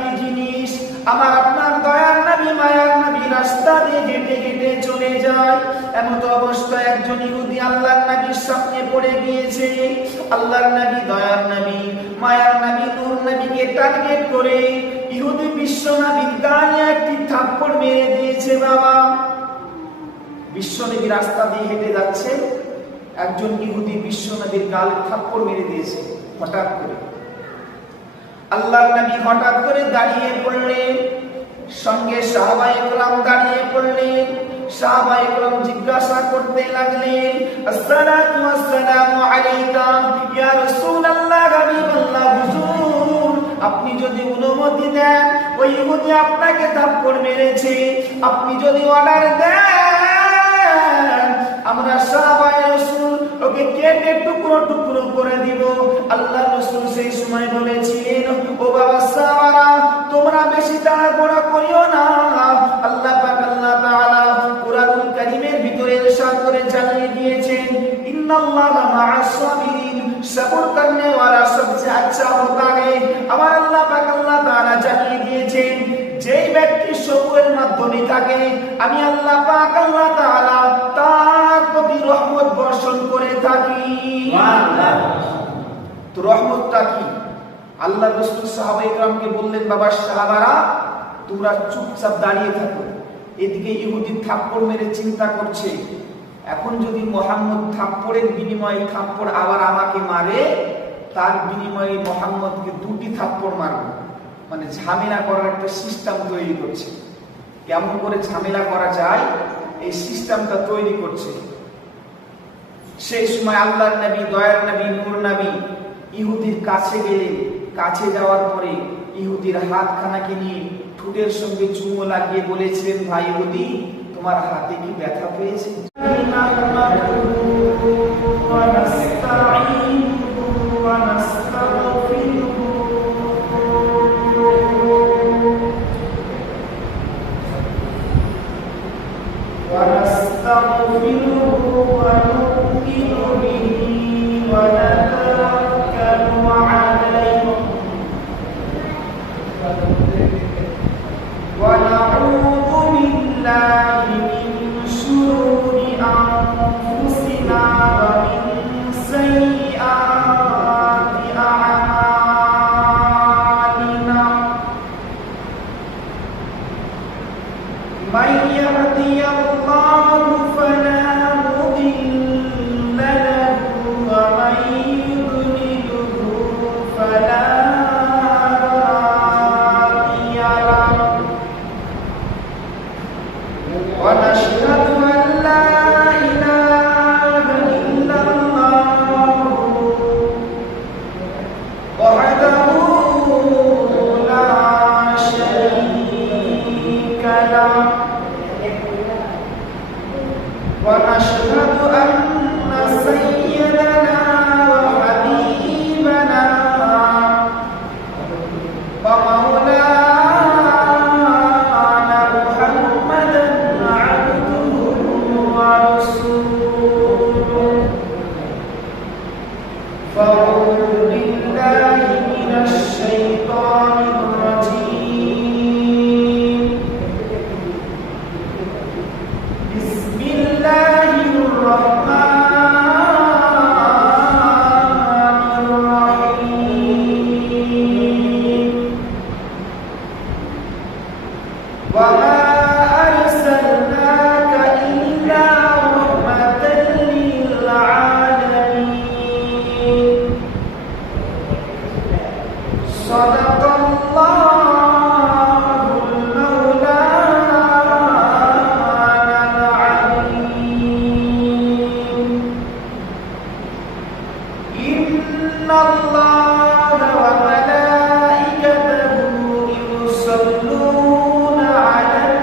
জাতি জিনিস। আমার আপনার দয়ার নবী মায়ার নবী রাস্তা দিয়ে হেঁটে হেঁটে চলে যায়। এমত অবস্থায় একজন ইহুদি আল্লাহর নবীর সামনে পড়ে গিয়েছে। আল্লাহর নবী দয়ার নবী মায়ার নবী নূর নবীকে টার্গেট করে ইহুদি বিশ্ব নবীর গায়ে একটি থাপ্পড় মেরে দিয়েছে। বাবা, বিশ্ব নবী রাস্তা দিয়ে হেঁটে যাচ্ছে, একজন ইহুদি বিশ্ব নবীর গালে থাপ্পড় মেরে দিয়েছে। হঠাৎ করে আল্লাহর নবী হঠাৎ করে দাঁড়িয়ে পড়লেন, সঙ্গে সাহাবায়ে কেরাম দাঁড়িয়ে পড়লেন। সাহাবায়ে কেরাম জিজ্ঞাসা করতে লাগলেন, আসসালাতু ওয়াসসালামু আলাইকা ইয়া রাসূলুল্লাহ, হাবিবাল্লাহ, হুজুর আপনি যদি অনুমতি দেন, ওই ইহুদি আপনাকে থাপ্পড় মেরেছে, আপনি যদি অর্ডার দেন, আমরা সাহাবায়ে রাসূল ওকে কেটে টুকরো টুকরো করে দিব। আল্লাহ রাসূল সেই সময় বলেছিলেন, ও বাবা সাহাবারা, তোমরা বেশি তাড়াহুড়া করিও না। আল্লাহ পাক আল্লাহ তাআলা কুরআনুল কারীমের ভিতরে ইরশাদ করে জানিয়ে দিয়েছেন, ইন্নাল্লাহা মা'আস সাবিরিন, সবর করনে ওয়ালা সবসে আচ্ছা হোতা है। আমার আল্লাহ পাক আল্লাহ তাআলা জানিয়ে দিয়েছেন, যেই ব্যক্তি সবরের মাধ্যমে থাকে, আমি আল্লাহ পাক আল্লাহ তাআলা তার প্রতি রহমত বর্ষণ করে থাকি। তো রহমতটা কি? আল্লাহ রাসূল সাহাবায়ে কেরামকে বললেন, বাবা সাহাবারা, তোমরা চুপচাপ দাঁড়িয়ে থাকো। এদিকে ইহুদি থাপ্পড় মেরে চিন্তা করছে, এখন যদি মুহাম্মদ থাপ্পড়ের বিনিময়ে থাপ্পড় আবার আমাকে মারে, তার বিনিময়ে মুহাম্মদকে দুটি থাপ্পড় মারব। মানে ঝামেলা করার একটা সিস্টেম তৈরি করছে। কেমন করে ঝামেলা করা যায় এই সিস্টেমটা তৈরি করছে। সেই সময় আল্লাহর নবী দয়ার নবী নূর নবী ইহুদির কাছে গেলেন। কাছে যাওয়ার পরে ইহুদির হাতখানাকে নিয়ে ঠোঁটের সঙ্গে চুমো লাগিয়ে বলেছিলেন, ভাই ইহুদি, তোমার হাতে কি ব্যথা পেয়েছে? الله وملائكته يصلون على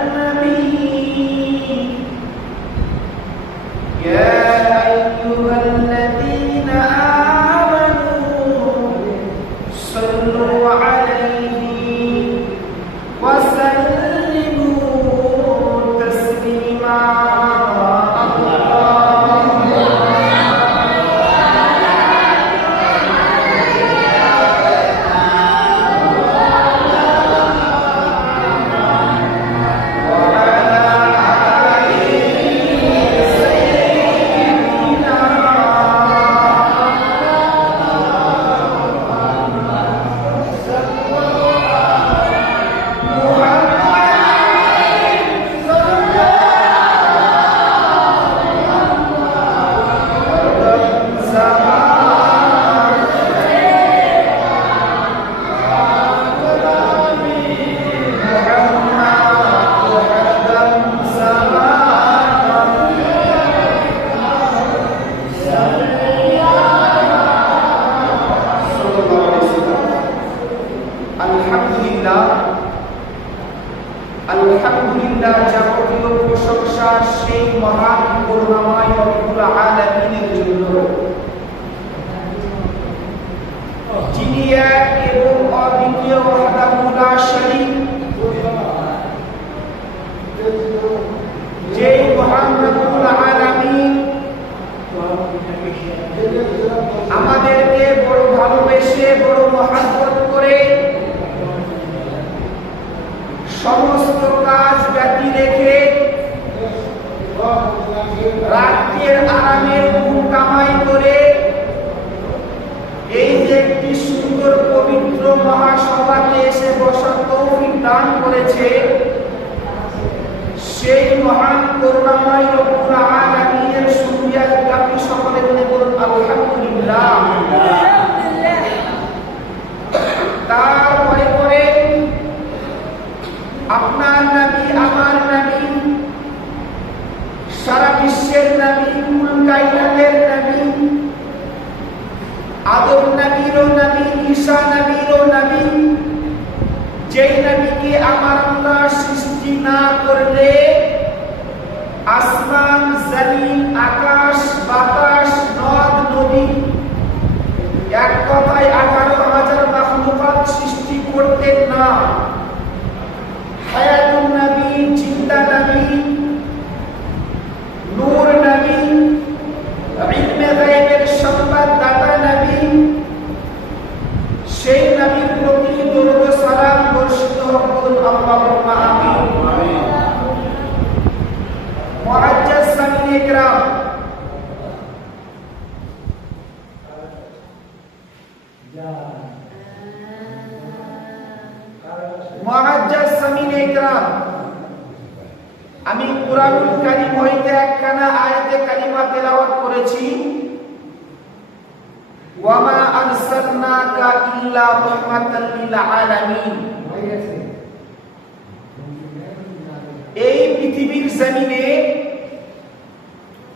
আলহামদুলিল্লাহ আলহামদুলিল্লাহ যাবতীয় প্রশংসা সেই মহান করুণাময় রব্বুল আলামিনের জন্য, যিনি এক এবং অদ্বিতীয় ওয়াহদাহু লা শারীক, যেই মহান রব্বুল আলামিন আমাদেরকে বড় ভালোবেসে বড় মহব্বত করে সমস্ত কাজ ব্যতি রেখে রাতের আরামের ঘুম কামাই করে এই যে একটি সুন্দর পবিত্র মহাসভাতে এসে বসার তৌফিক দান করেছে, সেই মহান করুণাময় রব্বুল আলামিনের শুকরিয়া জ্ঞাপন সকলে মিলে বলুন আলহামদুলিল্লাহ। তারপরে পরে আপনার নবী আমার নবী সারা বিশ্বের নবী কুল কায়নাতের নবী আদম নবীরও নবী ঈসা নবীরও নবী, যেই নবীকে আমার আল্লাহ সৃষ্টি না করলে আসমান জমিন আকাশ বাতাস নদ নদী এক কথায় 18,000 মাখলুকাত সৃষ্টি করতেন না। হায়াতুন নবী, জিন্দা নবী, নূর নবী, ইলমে গায়বের সংবাদদাতা নবী, সেই নবীর প্রতি দরুদ ও সালাম বর্ষিত হোক, বলুন আল্লাহুম্মা আমিন। মুআজ্জাজ সামিন ইকরাম, মুআজ্জাজ সামিন ইকরাম, আমি কুরআনুল কারীম হইতে একখানা আয়াতে কারিমা তেলাওয়াত করেছি। ওয়ামা আরসালনাকা ইল্লা রাহমাতাল লিল আলামিন। এই পৃথিবীর জমিনে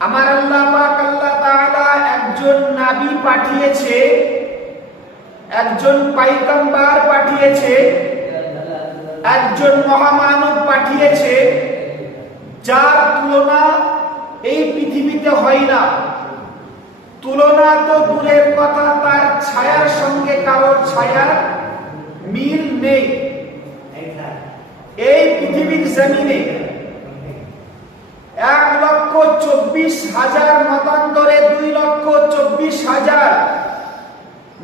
আমার আল্লাহ পাক আল্লাহ তাআলা একজন নবী পাঠিয়েছে, একজন পয়গম্বর পাঠিয়েছে, একজন মহামানব পাঠিয়েছে, যার তুলনা এই পৃথিবীতে হয় না। তুলনা তো দূরের কথা, তার ছায়ার সঙ্গে কারোর ছায়ার মিল নেই। এই পৃথিবীর জমিনে 1,24,000 মতান্তরে 2,24,000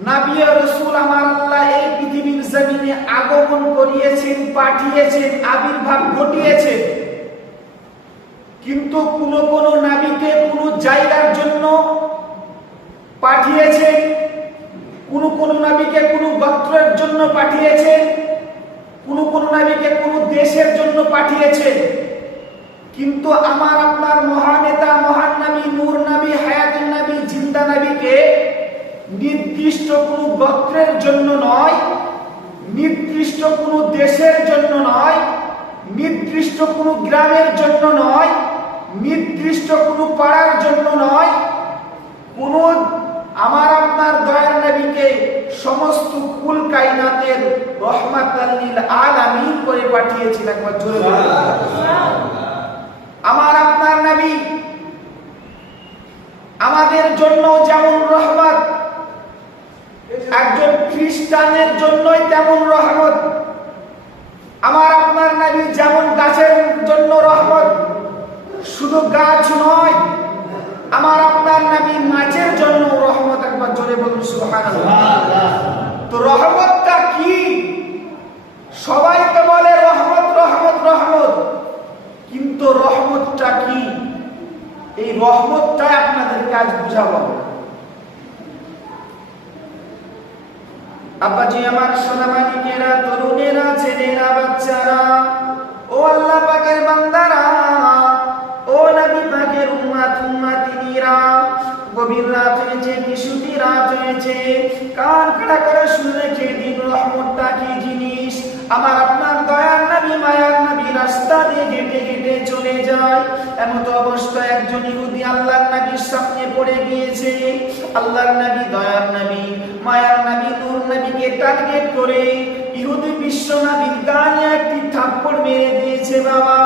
নবী ও রাসূল আমার আল্লাহ এই পৃথিবীর জমিনে আগমন করিয়েছেন, পাঠিয়েছেন, আবির্ভাব ঘটিয়েছেন। কিন্তু কোন কোন নবীকে কোন জায়গার জন্য পাঠিয়েছেন, কোন কোন নবীকে কোন গোত্রের জন্য পাঠিয়েছেন, কোন কোন নবীকে কোন দেশের জন্য পাঠিয়েছেন। কিন্তু আমার আপনার মহানেতা মহান নবী নূর নবী হায়াতুন নবী জিন্দা নবীকে নির্দিষ্ট কোন গোত্রের জন্য নয়, নির্দিষ্ট কোন দেশের জন্য নয়, নির্দিষ্ট কোন গ্রামের জন্য নয়, নির্দিষ্ট কোন পাড়ার জন্য নয়, কোন আমার আপনার দয়ার নবীকে সমস্ত কুল কায়নাতের রহমাতাল লিল আলামিন করে পাঠিয়েছেন। একবার জোরে বলুন আমার আপনার নবী আমাদের জন্য যেমন রহমত, একজন খ্রিস্টানের জন্যই তেমন রহমত। আমার আপনার নবী যেমন গাছের জন্য রহমত, শুধু গাছ নয়, আমার আপনার নবী মাছের জন্য রহমত। একবার জোরে বলুন সুবহানাল্লাহ। তো রহমতটা কি? সবাই তো বলে রহমত রহমত রহমত, কিন্তু রহমতটা কি? এই রহমতটাই আপনাদেরকে আজ বুঝাবো। আব্বাজি আমার সোনামানিকেরা, তরুণেরা, ছেলেরা, বাচ্চারা, ও আল্লাহ পাকের বান্দারা, ও নবী পাকের উম্মত উম্মতিনীরা, গভীর রাত হয়েছে, বিশুদ্ধি রাত হয়েছে, কান খাড়া করে শুনে রেখে দিন রহমতটা কি জিনিস। আমার আপনার দয়ার নবী মায়ার নবী নবী রাস্তা দিয়ে হেঁটে হেঁটে চলে যায়। এমন অবস্থায় একজন ইহুদি আল্লাহর নবীর সামনে পড়ে গিয়েছে। আল্লাহর নবী, দয়ার নবী, মায়ার নবী, নূর নবীকে টার্গেট করে ইহুদি বিশ্ব নবীর গায়ে একটি থাপ্পড় মেরে দিয়েছে। বাবা,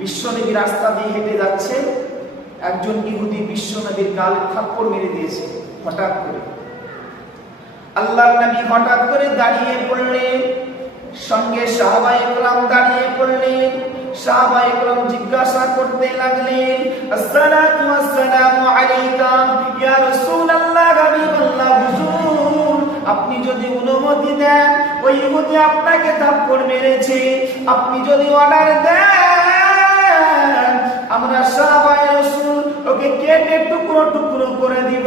বিশ্ব নবী রাস্তা দিয়ে হেঁটে যাচ্ছে, একজন ইহুদি বিশ্ব নবীর গালে থাপ্পড় মেরে দিয়েছে। হঠাৎ করে আল্লাহর নবী হঠাৎ করে দাঁড়িয়ে পড়লেন, সঙ্গে সাহাবায়ে কেরাম দাঁড়িয়ে পড়লেন। সাহাবায়ে কেরাম জিজ্ঞাসা করতে লাগলেন, আসসালাতু ওয়াসসালামু আলাইকা ইয়া রাসূলুল্লাহ, হাবিবাল্লাহ, হুজুর আপনি যদি অনুমতি দেন, ওই ইহুদি আপনাকে থাপ্পড় মেরেছে, আপনি যদি অর্ডার দেন, আমরা সাহাবায়ে রাসূল ওকে কেটে টুকরো টুকরো করে দিব।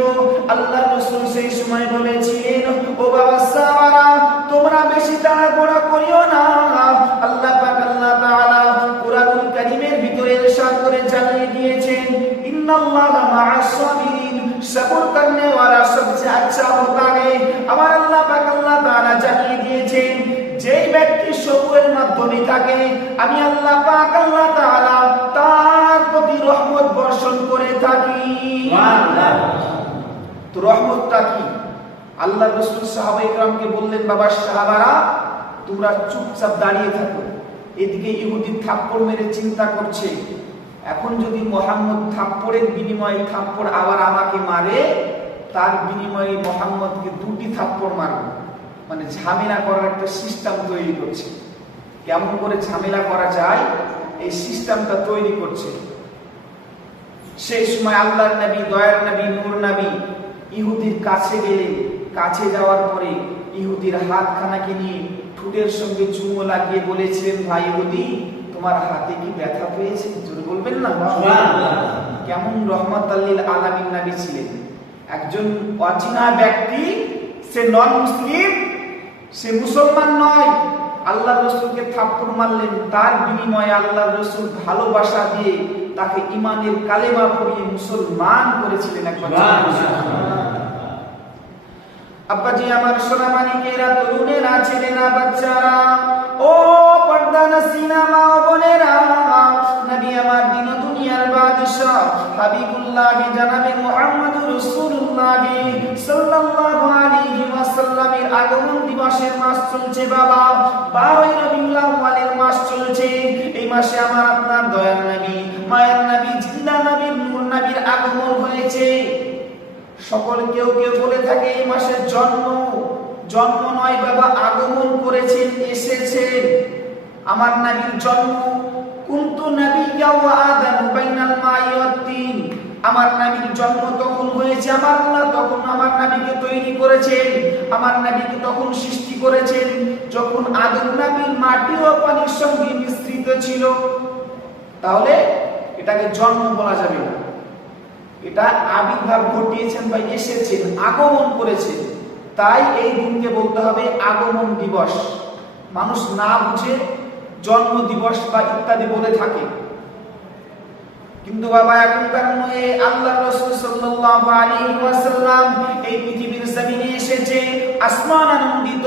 আল্লাহর রাসূল সেই সময় বলেছিলেন, ও বাবা সাহাবারা, তোমরা বেশি তাড়াহুড়া করিও না। আল্লাহ পাক আল্লাহ তাআলা কুরআনুল কারীমের ভিতরে ইরশাদ করে জানিয়ে দিয়েছেন, ইন্নাল্লাহা মা'আস সাবিরিন, সবর করনে ওয়ালা সবচেয়ে আচ্ছা হোতা है। আমার আল্লাহ পাক আল্লাহ তাআলা জানিয়ে দিয়েছেন, যেই ব্যক্তি সবরের মাধ্যমে থাকে, আমি আল্লাহ পাক আল্লাহ তাআলা তার প্রতি রহমত বর্ষণ করে থাকি। তো রহমতটা কি? আল্লাহ রাসূল সাহাবায়ে কেরামকে বললেন, বাবা সাহাবারা, তোমরা চুপচাপ দাঁড়িয়ে থাকো। এদিকে ইহুদি থাপ্পড় মেরে চিন্তা করছে, এখন যদি মুহাম্মদ থাপ্পড়ের বিনিময়ে থাপ্পড় আবার আমাকে মারে, তার বিনিময়ে মুহাম্মদকে দুটি থাপ্পড় মারবে। মানে ঝামেলা করার একটা সিস্টেম তৈরি করছে। কেমন করে ঝামেলা করা যায় এই সিস্টেমটা তৈরি করছে। সেই সময় আল্লাহর নবী, দয়ার নবী, নূর নবী ইহুদির কাছে গেলেন। কাছে যাওয়ার পরে ইহুদির হাতখানাকে নিয়ে ঠোঁটের সঙ্গে চুমো লাগিয়ে বলেছিলেন, ভাই ইহুদি, তোমার হাতে কি ব্যথা পেয়েছে? জোরে বলবেন না? কেমন রহমাতাল লিল আলামিন নবী ছিলেন। একজন অচেনা ব্যক্তি, সে নন মুসলিম, সে মুসলমান নয়, আল্লাহ রাসূলকে থাপ্পড় মারলেন। তার বিনিময়ে আল্লাহ রাসূল ভালোবাসা দিয়ে তাকে ঈমানের কালেমা পড়িয়ে মুসলমান করেছিলেন। একবার আব্বাজি আমার সোনা মানিকেরা, তরুণেরা, ছেলেরা, বাচ্চারা, ও পর্দা নসিনা মা ও বোনেরা, নবী আমার দিন দুনিয়ার বাদশা হাবিবুল্লাহ জনাবে মুহাম্মদুর রাসূলুল্লাহ সাল্লাল্লাহু আলাইহি ওয়াসাল্লামের আগমন দিবসের মাস চলছে। বাবা, 12 রবিউল আউয়ালের মাস চলছে। এই মাসে আমার আপনার দয়ার নবী, মায়ার নবী, জিন্দা নবীর, নূর নবীর আগমন হয়েছে। সকল কেউ কেউ বলে থাকে এই মাসের জন্ম। জন্ম নয় বাবা, আগমন করেছেন, এসেছেন। আমার নবীর জন্ম, কুনতু নাবিয়্যা ওয়া আদামু বাইনাল মাই ওয়াত তিন। আমার নবীর জন্ম তখন হয়েছে, আমার আল্লাহ তখন আমার নবীকে তৈরি করেছেন, আমার নবীকে তখন সৃষ্টি করেছেন যখন আদম নবীর মাটি ও পানির সঙ্গে মিশ্রিত ছিল। তাহলে এটাকে জন্ম বলা যাবে না, এটা আবির্ভাব ঘটিয়েছেন বা এসেছেন, আগমন করেছেন। তাই এই দিনকে বলতে হবে আগমন দিবস। মানুষ না বুঝে জন্ম দিবস বা ইত্যাদি বলে থাকে। কিন্তু বাবা, এখনকার নয়, আল্লাহর রাসূল সাল্লাল্লাহু আলাইহি ওয়াসাল্লাম এই পৃথিবীর জমিনে এসেছে। আসমান আনন্দিত,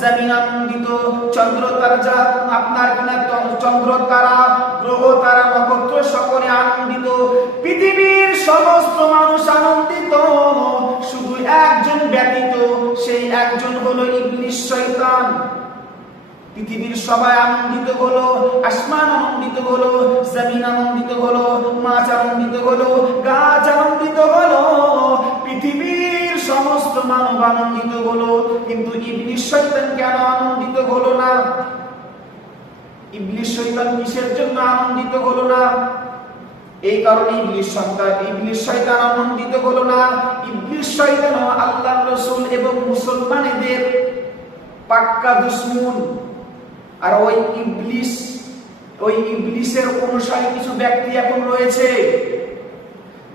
জমিন আনন্দিত, চন্দ্র তারা, আপনার কিনা চন্দ্র তারা, গ্রহ তারা, নক্ষত্র সকলে আনন্দিত, পৃথিবীর সমস্ত মানুষ আনন্দিত, শুধু একজন ব্যতীত, সেই একজন হলো ইবলিস, শয়তান। পৃথিবীর সবাই আনন্দিত হলো, আসমান আনন্দিত হলো, জমিন আনন্দিত হলো, মাছ আনন্দিত হলো, গাছ আনন্দিত হলো, পৃথিবীর সমস্ত মানব আনন্দিত হলো। কিন্তু ইবলিস শয়তান কেন আনন্দিত হলো না? ইবলিস শয়তান কিসের জন্য আনন্দিত হলো না? এই কারণে ইবলিস শয়তান আনন্দিত হলো না। ইবলিস শয়তান আল্লাহর রাসূল এবং মুসলমানদের পাক্কা দুশমন। আর ওই ইবলিসের অনুসারী কিছু ব্যক্তি এখন রয়েছে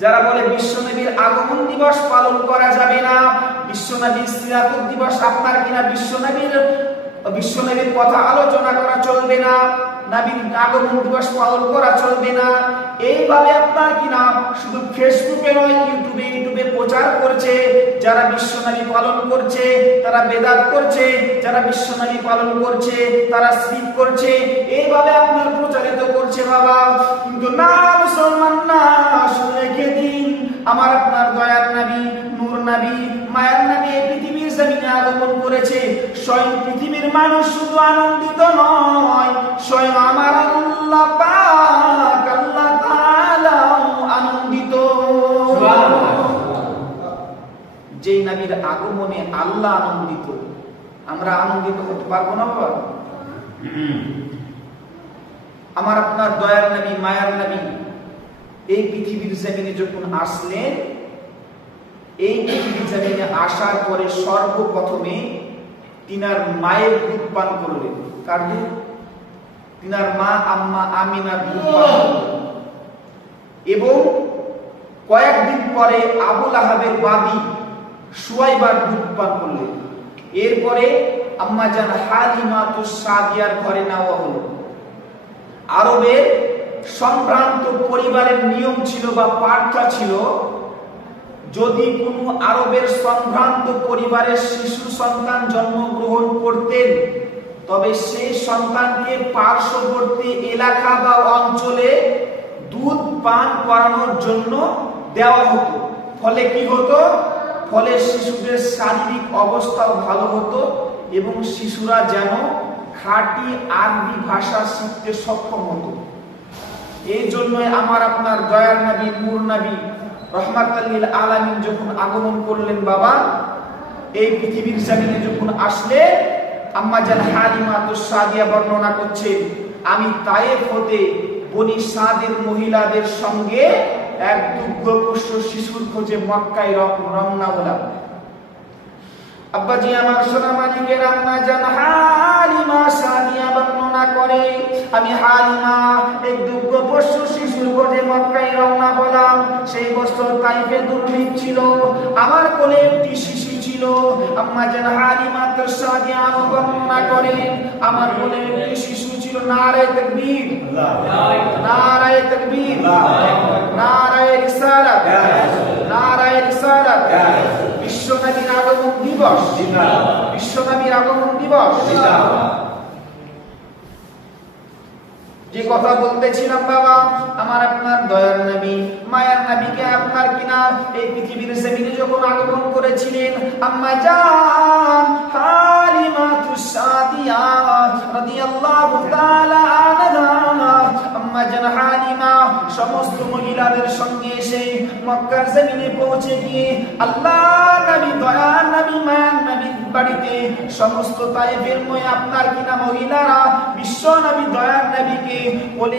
যারা বলে বিশ্বনবীর আগমন দিবস পালন করা যাবে না, বিশ্বনবীর সিরাতুল দিবস, আপনার কিনা বিশ্বনবীর বিশ্ব নবীর কথা আলোচনা করা চলবে না, নবীর আগমন দিবস পালন করা চলবে না। এইভাবে আপনার কিনা শুধু ফেসবুকে নয়, ইউটিউবে প্রচার করছে। যারা বিশ্ব নবী পালন করছে তারা বেদাত করছে, যারা বিশ্ব নবী পালন করছে তারা শিরক করছে, এইভাবে আপনার প্রচারিত করছে বাবা। কিন্তু না মুসলমান না, শুনে রেখে দিন, আমার আপনার দয়ার নবী, নূর নবী, মায়ার নবী এই পৃথিবীর জমিনে আগমন করেছে। স্বয়ং পৃথিবীর মানুষ শুধু আনন্দিত নয়, স্বয়ং আমার আল্লাহ পাক আল্লাহ তাআলা আনন্দিত। যেই নবীর আগমনে আল্লাহ আনন্দিত, আমরা আনন্দিত হতে পারবো না বাবা? আমার আপনার দয়ার নবী, মায়ার নবী এই পৃথিবীর জমিনে যখন আসলেন, এই পৃথিবীর জমিনে আসার পরে সর্বপ্রথমে তিনার মায়ের দুধ পান করলেন। কার দুধ? তিনার মা আম্মা আমিনার দুধ পান করলেন। এবং কয়েকদিন পরে আবু লাহাবের বাদী সুয়াইবার দুধ পান করলেন। এরপরে আম্মা জান হালিমাতুস সাদিয়ার ঘরে নেওয়া হলো। আরবের সম্ভ্রান্ত পরিবারের নিয়ম ছিল বা প্রথা ছিল, যদি কোনো আরবের সম্ভ্রান্ত পরিবারের শিশু সন্তান জন্মগ্রহণ করতেন তবে সেই সন্তানকে পার্শ্ববর্তী এলাকা বা অঞ্চলে দুধ পান করানোর জন্য দেওয়া হতো। ফলে কি হতো? ফলে শিশুদের শারীরিক অবস্থাও ভালো হতো এবং শিশুরা যেন খাঁটি আরবি ভাষা শিখতে সক্ষম হতো। এই জন্যই আমার আপনার দয়ার নবী, নূর নবী, রহমাতুল লিল আলামিন যখন আগমন করলেন বাবা, এই পৃথিবীর জমিনে যখন আসলে, আম্মা জান হালিমাতুস সাদিয়া বর্ণনা করছেন, আমি তায়েফ হতে বনি সাদের মহিলাদের সঙ্গে এক দুগ্ধপুষ্ট শিশুর খোঁজে মক্কায় রওনা হলাম। আব্বাজি আমার সোনা মানিকের আম্মা জান হালিমা সাদিয়া বর্ণনা করে, আমি হালিমা এক দুগ্ধপুষ্ট শিশুর খোঁজে মক্কায় রওনা হলাম। সেই বছর তাইফে দুর্ভিক্ষ ছিল, আমার কোলে একটি শিশু ছিল। আম্মা জান হালিমা সাদিয়া বর্ণনা করে, আমার কোলে একটি শিশু ছিল। নারায়ে তাকবীর, নারায়ে তাকবীর, নারায়ে রিসালাত, নারায়ে রিসালাত। বিশ্ব নবীর আগমন দিবস, বিশ্ব নবীর আগমন দিবস। যে কথা বলতেছিলাম বাবা, আমার আপনার দয়ার নবী, মায়ার নবীকে আপনার কিনা এই পৃথিবীর জমিনে যখন আগমন করেছিলেন, আম্মা জান হালিমাতুস সাদিয়া রাদিয়াল্লাহু তাআলা আনহা, আম্মা জান হালিমা সমস্ত মহিলাদের সঙ্গে এসে মক্কার জমিনে পৌঁছে গিয়ে আল্লাহ নবী, দয়ার নবী, মায়ার নবীর বাড়িতে সমস্ত তায়েফের আপনার কিনা মহিলারা বিশ্ব নবী, দয়ার নবীকে বলে